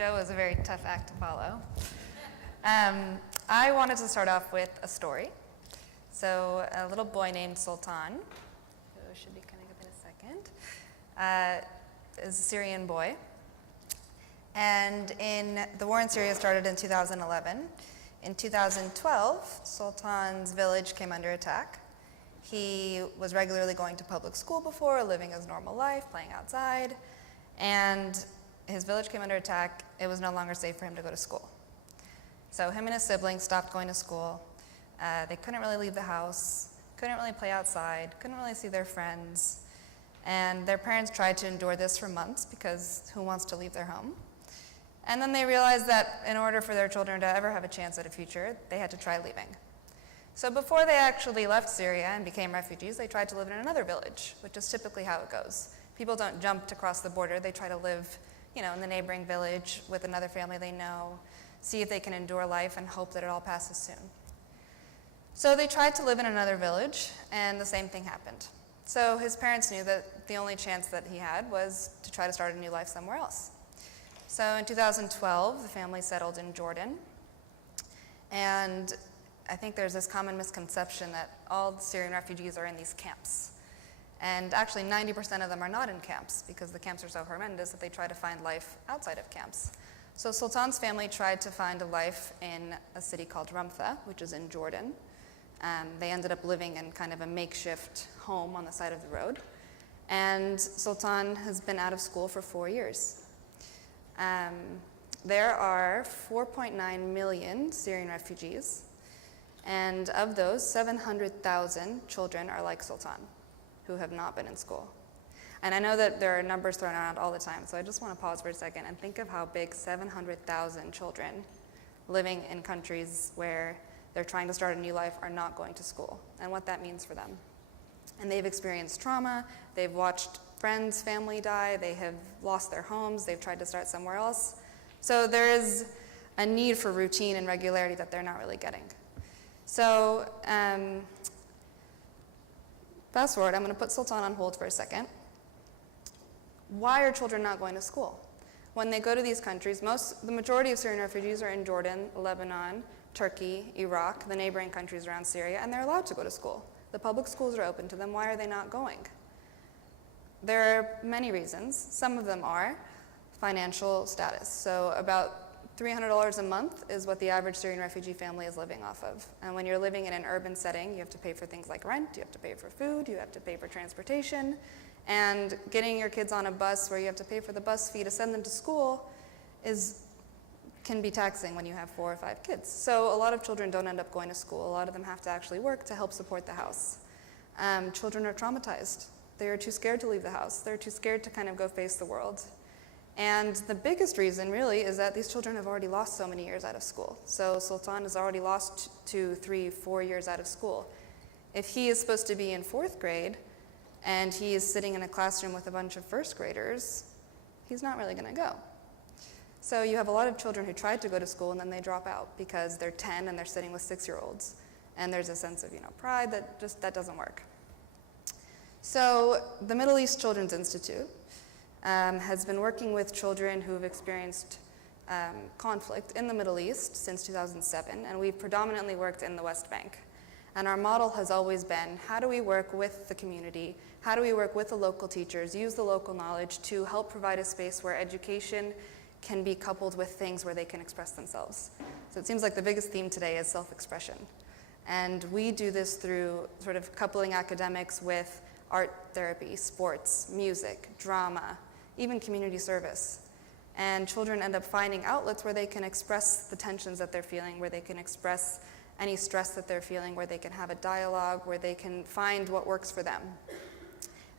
Joe was a very tough act to follow. I wanted to start off with a story. So a little boy named Sultan, who should be coming up in a second, is a Syrian boy. And the war in Syria started in 2011. In 2012, Sultan's village came under attack. He was regularly going to public school before, living his normal life, playing outside, and his village came under attack. It was no longer safe for him to go to school. So him and his siblings stopped going to school. They couldn't really leave the house, couldn't really play outside, couldn't really see their friends, and their parents tried to endure this for months because who wants to leave their home? And then they realized that in order for their children to ever have a chance at a future, they had to try leaving. So before they actually left Syria and became refugees, they tried to live in another village, which is typically how it goes. People don't jump to cross the border. They try to live, in the neighboring village with another family they know, see if they can endure life and hope that it all passes soon. So they tried to live in another village, and the same thing happened. So his parents knew that the only chance that he had was to try to start a new life somewhere else. So in 2012, the family settled in Jordan, and I think there's this common misconception that all Syrian refugees are in these camps. And actually 90% of them are not in camps because the camps are so horrendous that they try to find life outside of camps. So Sultan's family tried to find a life in a city called Ramtha, which is in Jordan. They ended up living in kind of a makeshift home on the side of the road. And Sultan has been out of school for 4 years. There are 4.9 million Syrian refugees. And of those, 700,000 children are like Sultan, who have not been in school. And I know that there are numbers thrown around all the time, so I just want to pause for a second and think of how big 700,000 children living in countries where they're trying to start a new life are not going to school, and what that means for them. And they've experienced trauma, they've watched friends, family die, they have lost their homes, they've tried to start somewhere else. So there is a need for routine and regularity that they're not really getting. So fast forward, I'm going to put Sultan on hold for a second. Why are children not going to school? When they go to these countries, the majority of Syrian refugees are in Jordan, Lebanon, Turkey, Iraq, the neighboring countries around Syria, and they're allowed to go to school. The public schools are open to them. Why are they not going? There are many reasons. Some of them are financial status. So about $300 a month is what the average Syrian refugee family is living off of. And when you're living in an urban setting, you have to pay for things like rent, you have to pay for food, you have to pay for transportation, and getting your kids on a bus where you have to pay for the bus fee to send them to school can be taxing when you have 4 or 5 kids. So a lot of children don't end up going to school. A lot of them have to actually work to help support the house. Children are traumatized. They are too scared to leave the house. They're too scared to kind of go face the world. And the biggest reason really is that these children have already lost so many years out of school. So Sultan has already lost 2, 3, 4 years out of school. If he is supposed to be in 4th grade and he is sitting in a classroom with a bunch of 1st graders, he's not really going to go. So you have a lot of children who tried to go to school and then they drop out because they're 10 and they're sitting with 6-year-olds. And there's a sense of pride that doesn't work. So the Middle East Children's Institute has been working with children who have experienced conflict in the Middle East since 2007, and we've predominantly worked in the West Bank. And our model has always been, how do we work with the community? How do we work with the local teachers, use the local knowledge to help provide a space where education can be coupled with things where they can express themselves? So it seems like the biggest theme today is self-expression. And we do this through sort of coupling academics with art therapy, sports, music, drama, even community service. And children end up finding outlets where they can express the tensions that they're feeling, where they can express any stress that they're feeling, where they can have a dialogue, where they can find what works for them.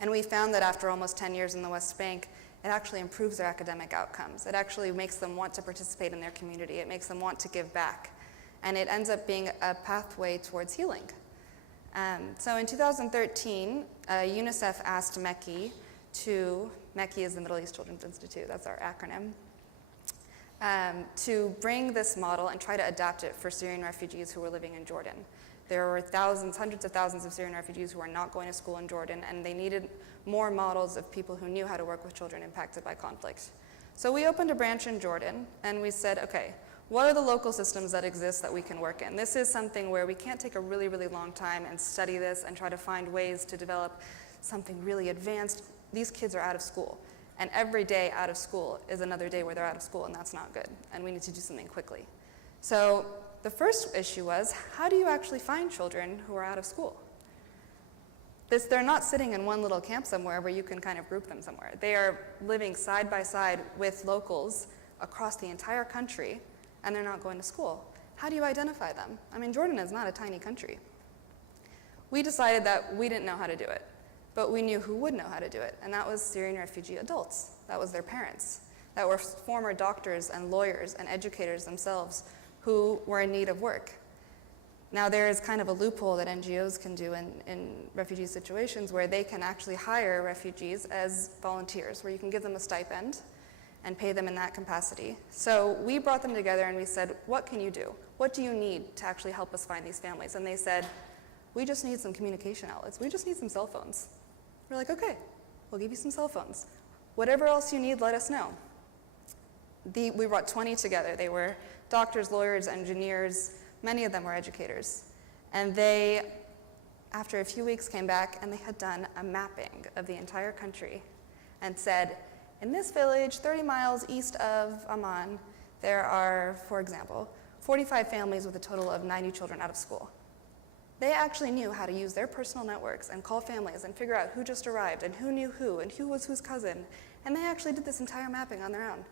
And we found that after almost 10 years in the West Bank, it actually improves their academic outcomes. It actually makes them want to participate in their community. It makes them want to give back. And it ends up being a pathway towards healing. So in 2013, UNICEF asked MECI MECI is the Middle East Children's Institute, that's our acronym, to bring this model and try to adapt it for Syrian refugees who were living in Jordan. There were hundreds of thousands of Syrian refugees who are not going to school in Jordan, and they needed more models of people who knew how to work with children impacted by conflict. So we opened a branch in Jordan, and we said, okay, what are the local systems that exist that we can work in? This is something where we can't take a really, really long time and study this and try to find ways to develop something really advanced. These kids are out of school, and every day out of school is another day where they're out of school, and that's not good, and we need to do something quickly. So the first issue was, how do you actually find children who are out of school? They're not sitting in one little camp somewhere where you can kind of group them somewhere. They are living side by side with locals across the entire country, and they're not going to school. How do you identify them? I mean, Jordan is not a tiny country. We decided that we didn't know how to do it, but we knew who would know how to do it, and that was Syrian refugee adults. That was their parents. That were former doctors and lawyers and educators themselves who were in need of work. Now, there is kind of a loophole that NGOs can do in refugee situations where they can actually hire refugees as volunteers, where you can give them a stipend and pay them in that capacity. So we brought them together and we said, what can you do? What do you need to actually help us find these families? And they said, we just need some communication outlets. We just need some cell phones. We're like, okay, we'll give you some cell phones. Whatever else you need, let us know. We brought 20 together. They were doctors, lawyers, engineers. Many of them were educators. And they, after a few weeks, came back and they had done a mapping of the entire country and said, in this village, 30 miles east of Amman, there are, for example, 45 families with a total of 90 children out of school. They actually knew how to use their personal networks and call families and figure out who just arrived and who knew who and who was whose cousin. And they actually did this entire mapping on their own.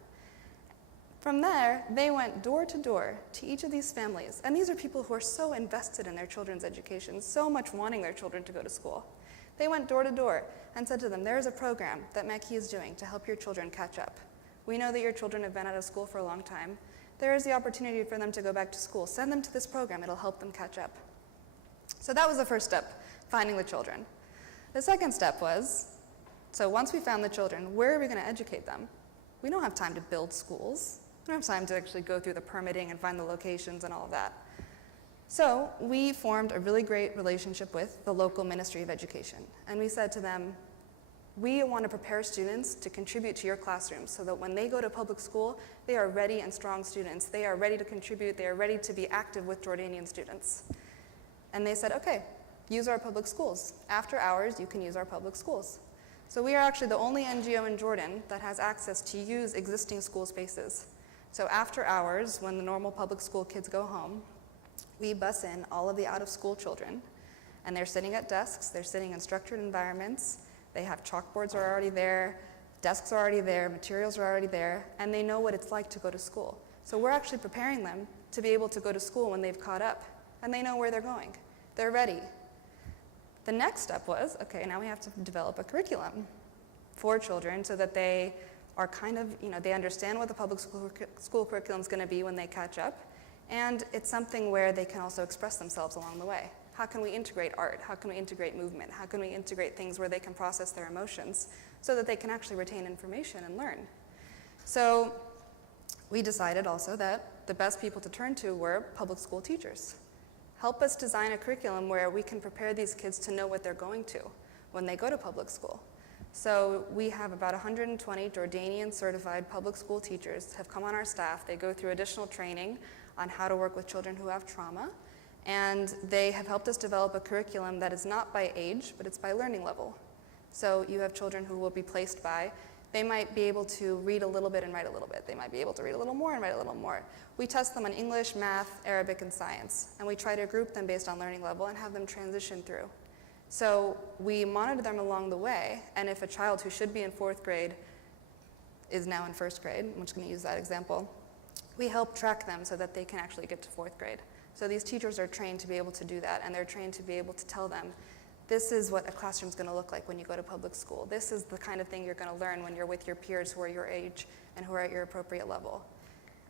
From there, they went door to door to each of these families. And these are people who are so invested in their children's education, so much wanting their children to go to school. They went door to door and said to them, there is a program that MECI is doing to help your children catch up. We know that your children have been out of school for a long time. There is the opportunity for them to go back to school. Send them to this program. It'll help them catch up. So that was the first step, finding the children. The second step was, so once we found the children, where are we going to educate them? We don't have time to build schools. We don't have time to actually go through the permitting and find the locations and all of that. So we formed a really great relationship with the local Ministry of Education. And we said to them, we want to prepare students to contribute to your classrooms so that when they go to public school, they are ready and strong students. They are ready to contribute. They are ready to be active with Jordanian students. And they said, okay, use our public schools. After hours, you can use our public schools. So we are actually the only NGO in Jordan that has access to use existing school spaces. So after hours, when the normal public school kids go home, we bus in all of the out-of-school children, and they're sitting at desks, they're sitting in structured environments, they have chalkboards are already there, desks are already there, materials are already there, and they know what it's like to go to school. So we're actually preparing them to be able to go to school when they've caught up, and they know where they're going. They're ready. The next step was, okay, now we have to develop a curriculum for children so that they are kind of, they understand what the public school curriculum is going to be when they catch up, and it's something where they can also express themselves along the way. How can we integrate art? How can we integrate movement? How can we integrate things where they can process their emotions so that they can actually retain information and learn? So we decided also that the best people to turn to were public school teachers. Help us design a curriculum where we can prepare these kids to know what they're going to when they go to public school. So we have about 120 Jordanian certified public school teachers have come on our staff. They go through additional training on how to work with children who have trauma, and they have helped us develop a curriculum that is not by age, but it's by learning level. So you have children who will be placed by, they might be able to read a little bit and write a little bit. They might be able to read a little more and write a little more. We test them on English, math, Arabic, and science, and we try to group them based on learning level and have them transition through. So we monitor them along the way, and if a child who should be in 4th grade is now in 1st grade, I'm just going to use that example, we help track them so that they can actually get to 4th grade. So these teachers are trained to be able to do that, and they're trained to be able to tell them, this is what a classroom's going to look like when you go to public school. This is the kind of thing you're going to learn when you're with your peers who are your age and who are at your appropriate level.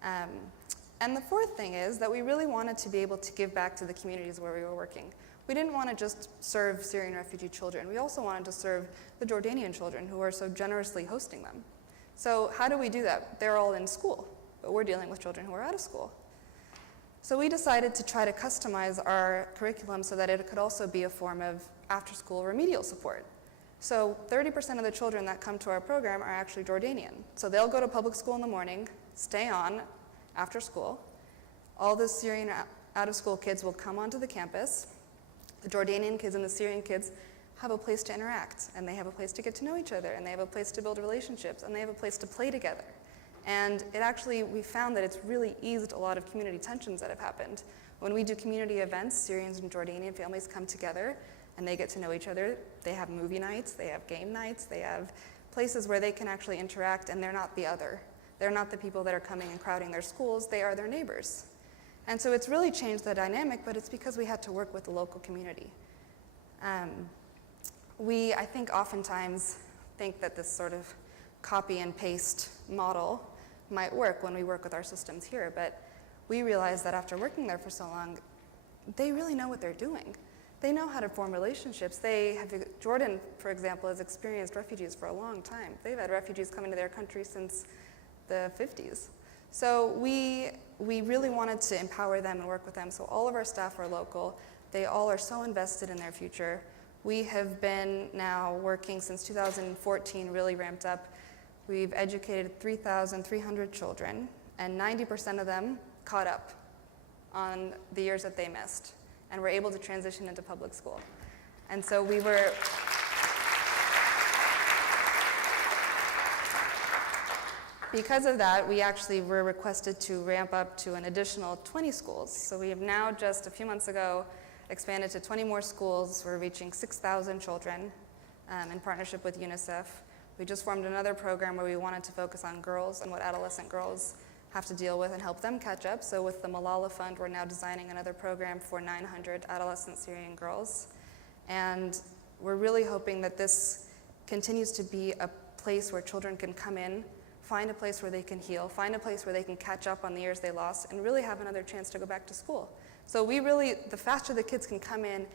And the fourth thing is that we really wanted to be able to give back to the communities where we were working. We didn't want to just serve Syrian refugee children. We also wanted to serve the Jordanian children who are so generously hosting them. So how do we do that? They're all in school, but we're dealing with children who are out of school. So we decided to try to customize our curriculum so that it could also be a form of after-school remedial support. So 30% of the children that come to our program are actually Jordanian. So they'll go to public school in the morning, stay on after school. All the Syrian out-of-school kids will come onto the campus. The Jordanian kids and the Syrian kids have a place to interact, and they have a place to get to know each other, and they have a place to build relationships, and they have a place to play together. And we found that it's really eased a lot of community tensions that have happened. When we do community events, Syrians and Jordanian families come together and they get to know each other. They have movie nights, they have game nights, they have places where they can actually interact, and they're not the other. They're not the people that are coming and crowding their schools, they are their neighbors. And so it's really changed the dynamic, but it's because we had to work with the local community. I think oftentimes think that this sort of copy and paste model might work when we work with our systems here, but we realized that after working there for so long, they really know what they're doing. They know how to form relationships. Jordan, for example, has experienced refugees for a long time. They've had refugees come into their country since the 50s. So we really wanted to empower them and work with them. So all of our staff are local. They all are so invested in their future. We have been now working since 2014, really ramped up. We've educated 3,300 children, and 90% of them caught up on the years that they missed, and were able to transition into public school. And so because of that, we actually were requested to ramp up to an additional 20 schools. So we have now, just a few months ago, expanded to 20 more schools. We're reaching 6,000 children in partnership with UNICEF. We just formed another program where we wanted to focus on girls and what adolescent girls have to deal with and help them catch up. So with the Malala Fund, we're now designing another program for 900 adolescent Syrian girls. And we're really hoping that this continues to be a place where children can come in, find a place where they can heal, find a place where they can catch up on the years they lost, and really have another chance to go back to school. So the faster the kids can come in,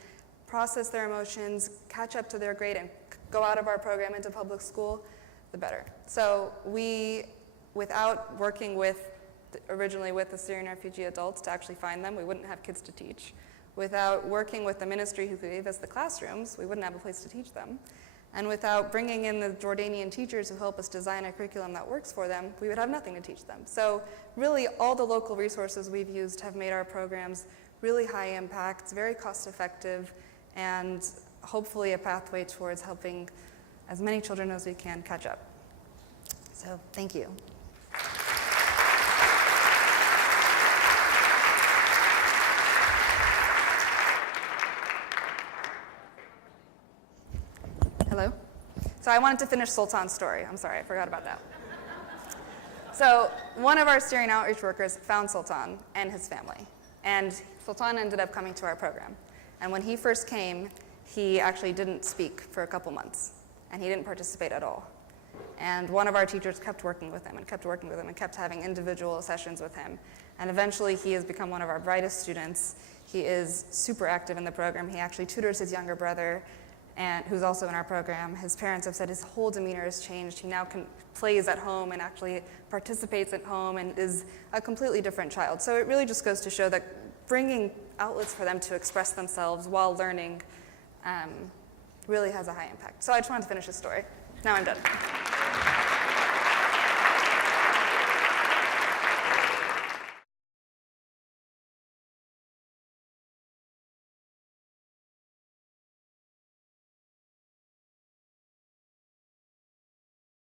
process their emotions, catch up to their grade, and go out of our program into public school, the better. So without working originally with the Syrian refugee adults to actually find them, we wouldn't have kids to teach. Without working with the ministry who gave us the classrooms, we wouldn't have a place to teach them. And without bringing in the Jordanian teachers who help us design a curriculum that works for them, we would have nothing to teach them. So really, all the local resources we've used have made our programs really high impact, very cost effective, and hopefully a pathway towards helping as many children as we can catch up. So thank you. Hello? So I wanted to finish Sultan's story. I'm sorry, I forgot about that. So one of our Syrian outreach workers found Sultan and his family. And Sultan ended up coming to our program. And when he first came, he actually didn't speak for a couple months. And he didn't participate at all. And one of our teachers kept working with him and kept working with him and kept having individual sessions with him. And eventually he has become one of our brightest students. He is super active in the program. He actually tutors his younger brother, and who's also in our program. His parents have said his whole demeanor has changed. He now plays at home and actually participates at home and is a completely different child. So it really just goes to show that bringing outlets for them to express themselves while learning really has a high impact. So I just wanted to finish this story. Now I'm done.